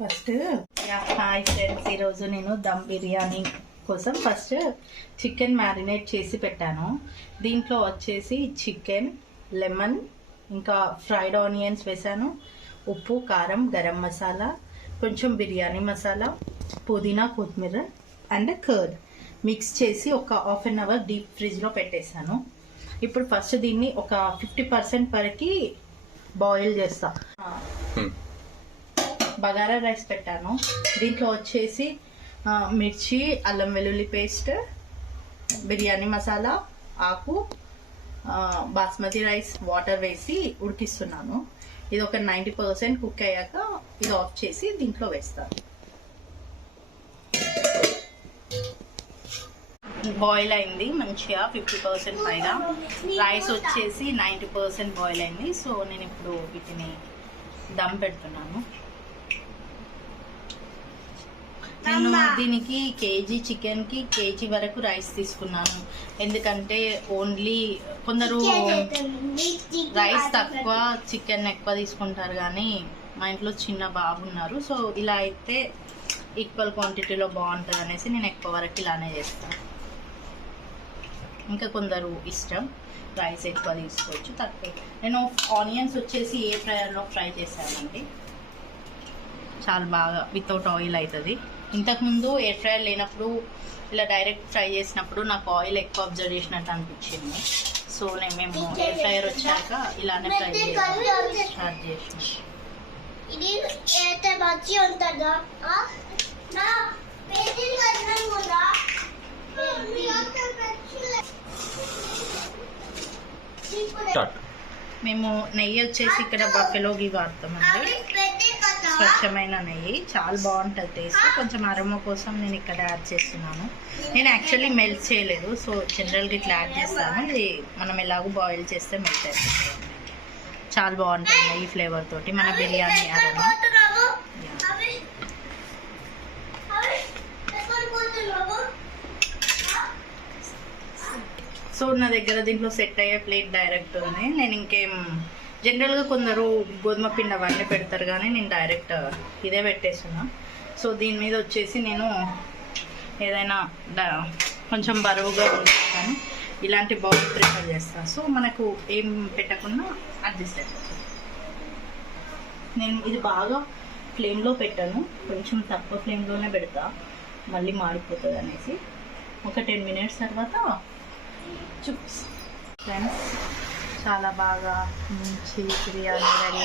First hi friends, ఈరోజు నేను దమ్ బిర్యానీ కోసం ఫస్ట్ చికెన్ మ్యారినేట్ చేసి పెట్టాను. దీంట్లో వచ్చేసి చికెన్, లెమన్, ఇంకా ఫ్రైడ్ ఆనియన్స్ వేసాను, ఉప్పు, కారం, గరం మసాలా, కొంచెం బిర్యానీ మసాలా, పుదీనా, కొత్తిమీర అండ్ కర్డ్ మిక్స్ చేసి ఒక హాఫ్ అన్ అవర్ డీప్ ఫ్రిడ్జ్లో పెట్టేశాను. ఇప్పుడు ఫస్ట్ దీన్ని ఒక 50% వరకు బాయిల్ చేస్తా. బగారా రైస్ పెట్టాను. దీంట్లో వచ్చేసి మిర్చి, అల్లం వెల్లుల్లి పేస్ట్, బిర్యానీ మసాలా, ఆకు, బాస్మతి రైస్ వాటర్ వేసి ఉడికిస్తున్నాను. ఇది ఒక 90% కుక్ అయ్యాక ఇది ఆఫ్ చేసి దీంట్లో వేస్తాను. బాయిల్ అయింది మంచిగా 50% పైగా. రైస్ వచ్చేసి 90% బాయిల్ అయింది. సో నేను ఇప్పుడు వీటిని దమ్ పెడుతున్నాను. నేను దీనికి కేజీ చికెన్కి కేజీ వరకు రైస్ తీసుకున్నాను. ఎందుకంటే ఓన్లీ కొందరు రైస్ తక్కువ చికెన్ ఎక్కువ తీసుకుంటారు, కానీ మా ఇంట్లో చిన్న బాబు ఉన్నారు. సో ఇలా అయితే ఈక్వల్ క్వాంటిటీలో బాగుంటుంది అనేసి నేను ఎక్కువ వరకు ఇలానే చేస్తాను. ఇంకా కొందరు ఇష్టం రైస్ ఎక్కువ తీసుకోవచ్చు, తక్కువ. నేను ఆనియన్స్ వచ్చేసి ఎయిర్ ఫ్రైయర్లో ఫ్రై చేశానండి. చాలా బాగా వితౌట్ ఆయిల్ అవుతుంది. ఇంతకుముందు ఎయిర్ ఫ్రైయర్ లేనప్పుడు ఇలా డైరెక్ట్ ఫ్రై చేసినప్పుడు నాకు ఆయిల్ ఎక్కువ అబ్జర్వ్ చేసినట్టు అనిపించింది. సో మేము ఎయిర్ ఫ్రైయర్ వచ్చాక ఇలానే ఫ్రై స్టార్ట్ చేసినాం. మేము నెయ్యి వచ్చేసి ఇక్కడ బఫెలో ఘీ వాడతామండి. స్వచ్ఛమైన నెయ్యి, చాలా బాగుంటుంది టేస్ట్. కొంచెం అరోమా కోసం నేను ఇక్కడ యాడ్ చేస్తున్నాను. నేను యాక్చువల్లీ మెల్ట్ చేయలేదు, సో జనరల్గా ఇట్లా యాడ్ చేస్తాను. ఇది మనం ఎలాగో బాయిల్ చేస్తే మెల్ట్ అయిపోతుంది. చాలా బాగుంటుంది నెయ్యి ఫ్లేవర్ తోటి మన బిర్యానీ అరోమా. సో నా దగ్గర దీంట్లో సెట్ అయ్యే ప్లేట్ డైరెక్ట్ ఉంది. నేను ఇంకేం జనరల్గా కొందరు గోధుమ పిండి అవన్నీ పెడతారు, కానీ నేను డైరెక్ట్ ఇదే పెట్టేస్తున్నా. సో దీని మీద వచ్చేసి నేను ఏదైనా కొంచెం బరువుగా ఉంటాను ఇలాంటి బౌల్ ప్రిఫర్ చేస్తాను. సో మనకు ఏం పెట్టకుండా అడ్జస్ట్ అయిపోతుంది. నేను ఇది బాగా ఫ్లేమ్లో పెట్టాను, కొంచెం తక్కువ ఫ్లేమ్లోనే పెడతా, మళ్ళీ మాడిపోతుంది అనేసి. ఒక 10 minutes తర్వాత చూపిస్తాను. ఫ్రెండ్స్, చాలా బాగా మంచి బిర్యానీ రెడీ